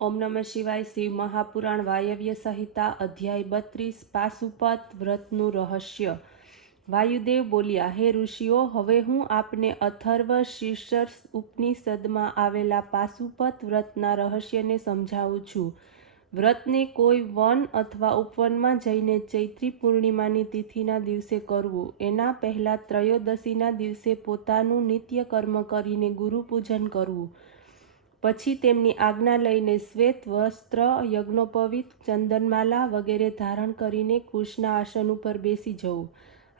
ओम नमः शिवाय। शिव महापुराण वायव्य संहिता अध्याय 32 पाशुपत व्रतનું રહસ્ય। વાયુદેવ બોલ્યા, હે ઋષિઓ, હવે હું આપને અથર્વ શીર્ષ ઉપનિષદમાં આવેલા પાશુપત વ્રતના રહસ્યને સમજાવું છું। વ્રતને કોઈ વન અથવા ઉપવનમાં જઈને ચૈત્રી પૂર્ણિમાની તિથિના દિવસે કરવું। એના પહેલાં ત્રયોદશીના દિવસે પોતાનું નિત્ય કર્મ કરીને ગુરુ પૂજન કરવું। પછી તેમની આજ્ઞા લઈને શ્વેત વસ્ત્ર, યજ્ઞોપવિત, ચંદનમાલા વગેરે ધારણ કરીને કુશના આસન ઉપર બેસી જવું।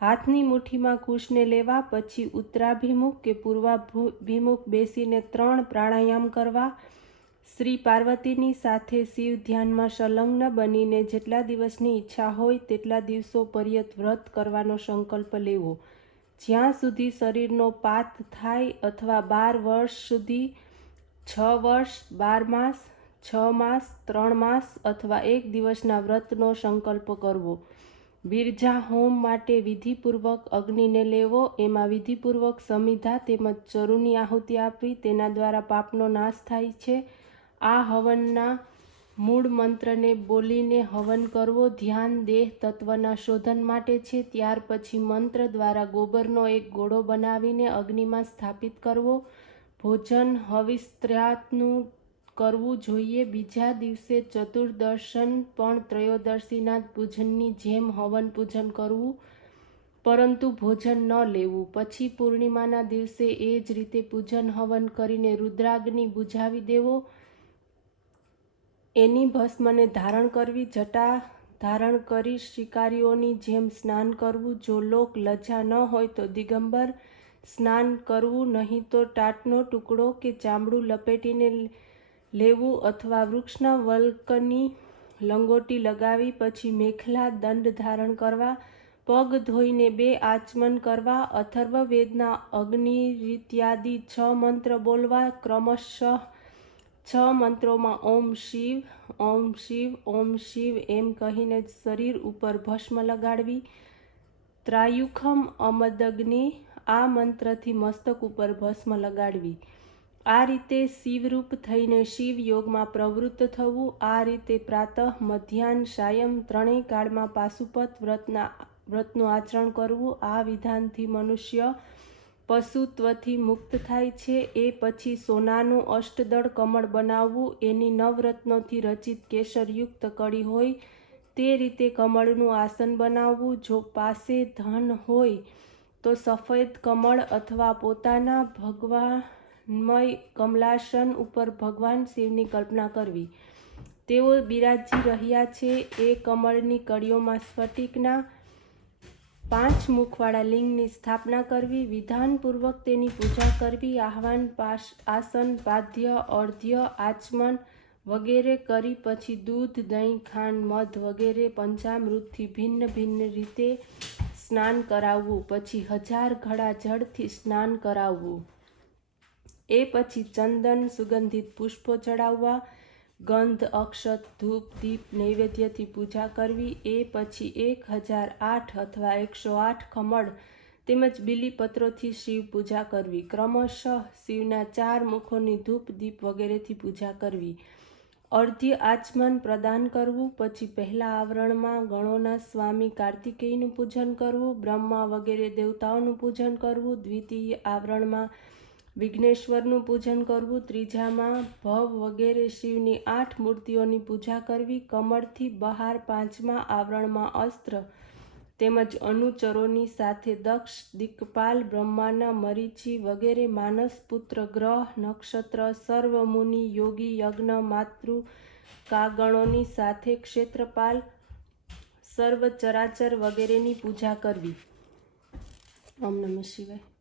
હાથની મુઠ્ઠીમાં કુશને લેવા। પછી ઉત્તરાભિમુખ કે પૂર્વાભિમુખ બેસીને 3 પ્રાણાયામ કરવા। શ્રી પાર્વતીની સાથે શિવ ધ્યાનમાં સંલગ્ન બનીને જેટલા દિવસની ઈચ્છા હોય તેટલા દિવસો પર્યંત વ્રત કરવાનો સંકલ્પ લેવો। જ્યાં સુધી શરીરનો પાત થાય, અથવા 12 વર્ષ સુધી, 6 વર્ષ, 12 માસ, 6 માસ, 3 માસ અથવા 1 દિવસના વ્રતનો સંકલ્પ કરવો। બિરજા હોમ માટે વિધિપૂર્વક અગ્નિને લેવો। એમાં વિધિપૂર્વક સમિધા તેમજ ચરુની આહુતિ આપવી, તેના દ્વારા પાપનો નાશ થાય છે। આ હવનના મૂળ મંત્રને બોલીને હવન કરવો। ધ્યાન દેહ તત્વના શોધન માટે છે। ત્યાર પછી મંત્ર દ્વારા ગોબરનો એક ગોળો બનાવીને અગ્નિમાં સ્થાપિત કરવો। ભોજન હવિસ્ત્રાતનું કરવું જોઈએ। બીજા દિવસે ચતુર્દર્શન પણ ત્રયોદશીના પૂજનની જેમ હવન પૂજન કરવું, પરંતુ ભોજન ન લેવું। પછી પૂર્ણિમાના દિવસે એ જ રીતે પૂજન હવન કરીને રુદ્રાગ્નિ બુઝાવી દેવો। એની ભસ્મને ધારણ કરવી। જટા ધારણ કરી શિકારીઓની જેમ સ્નાન કરવું। જો લોક લજ્જા ન હોય તો દિગંબર સ્નાન કરવું, નહીં તો ટાટનો ટુકડો કે ચામડું લપેટીને લેવું અથવા વૃક્ષના વલ્કની લંગોટી લગાવી પછી મેખલા દંડ ધારણ કરવા। પગ ધોઈને 2 આચમન કરવા। અથર્વવેદના અગ્નિરીત્યાદિ 6 મંત્ર બોલવા। ક્રમશઃ 6 મંત્રોમાં ઓમ શિવ, ઓમ શિવ, ઓમ શિવ એમ કહીને શરીર ઉપર ભસ્મ લગાડવી। ત્રાયુખમ અમદગ્નિ આ મંત્રથી મસ્તક ઉપર ભસ્મ લગાડવી। આ રીતે શિવરૂપ થઈને શિવ યોગમાં પ્રવૃત્ત થવું। આ રીતે પ્રાતઃ, મધ્યાહ્ન, સાયં ત્રણેય કાળમાં પાશુપત વ્રતનું આચરણ કરવું। આ વિધાનથી મનુષ્ય પશુત્વથી મુક્ત થાય છે। એ પછી સોનાનું અષ્ટદળ કમળ બનાવવું। એની નવરત્નોથી રચિત કેસરયુક્ત કળી હોય તે રીતે કમળનું આસન બનાવવું। જો પાસે ધન હોય તો સફેદ કમળ અથવા પોતાના ભગવાનમય કમલાસન ઉપર ભગવાન શિવની કલ્પના કરવી। તેઓ બિરાજી રહ્યા છે। એ કમળની કળીઓમાં સ્ફટિકના 5 મુખવાળા લિંગની સ્થાપના કરવી। વિધાનપૂર્વક તેની પૂજા કરવી। આહ્વાન, આસન, પાદ્ય, અર્ધ્ય, આચમન વગેરે કરી પછી દૂધ, દહીં, ખાંડ, મધ વગેરે પંચામૃતથી ભિન્ન ભિન્ન રીતે સ્નાન કરાવવું। પછી 1000 ઘડા જળથી સ્નાન કરાવવું। એ પછી ચંદન, સુગંધિત પુષ્પો ચડાવવા। ગંધ, અક્ષત, ધૂપ, દીપ નૈવેદ્યથી પૂજા કરવી। એ પછી 1008 અથવા 108 કમળ તેમજ બીલીપત્રોથી શિવ પૂજા કરવી। ક્રમશઃ શિવના 4 મુખોની ધૂપ, દીપ વગેરેથી પૂજા કરવી। અર્ધ્ય આચમન પ્રદાન કરવું। પછી પહેલા આવરણમાં ગણોના સ્વામી કાર્તિકેયનું પૂજન કરવું। બ્રહ્મા વગેરે દેવતાઓનું પૂજન કરવું। દ્વિતીય આવરણમાં વિઘ્નેશ્વરનું પૂજન કરવું। ત્રીજામાં ભવ વગેરે શિવની 8 મૂર્તિઓની પૂજા કરવી। કમળથી બહાર 5મા આવરણમાં અસ્ત્ર તેમજ અનુચરોની સાથે દક્ષ, દિક્પાલ, બ્રહ્માના મરીચી વગેરે માનસ પુત્ર, ગ્રહ, નક્ષત્ર, સર્વ મુનિ, યોગી, યજ્ઞ, માતૃકાગણોની સાથે ક્ષેત્રપાલ, સર્વ ચરાચર વગેરેની પૂજા કરવી। ઓમ નમઃ શિવાય।